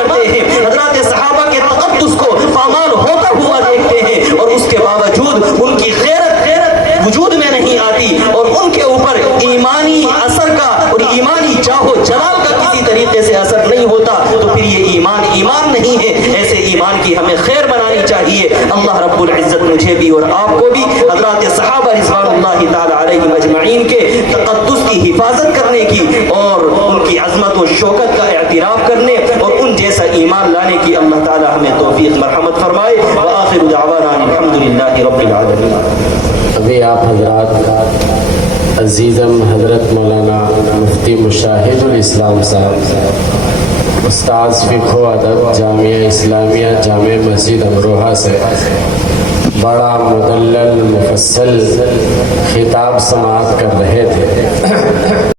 کرتے ہیں, حضرات صحابہ کے تقدس کو پامال ہوتا ہوا دیکھتے ہیں, اور اس کے باوجود ان کی غیرت وجود میں نہیں آتی, اور ان کے اوپر ایمانی اثر کا اور ایمانی چاہو جلال کا کسی طریقے سے اثر نہیں ہوتا, تو پھر یہ ایمان نہیں ہے. ایسے ایمان کی ہمیں خیر بنانی چاہیے. اللہ رب العزت مجھے بھی اور آپ کو بھی حضرات صحابہ رضوان اللہ تعالی علیہم اجمعین کے تقدس کی حفاظت کرنے کی اور ان کی عظمت و شوکت کا اعتراف کرنے اور ان جیسا ایمان لانے کی اللہ تعالی ہمیں توفیق مرحمت فرمائے. وآخر دعوانا الحمدللہ رب العالمین. ابھی آپ حضرات عزیزم حضرت مولانا مفتی مشاہد الاسلام صاحب استاد فقہ و ادب جامعہ اسلامیہ جامع مسجد امروہہ سے بڑا مدلل مفصل خطاب سماعت کر رہے تھے.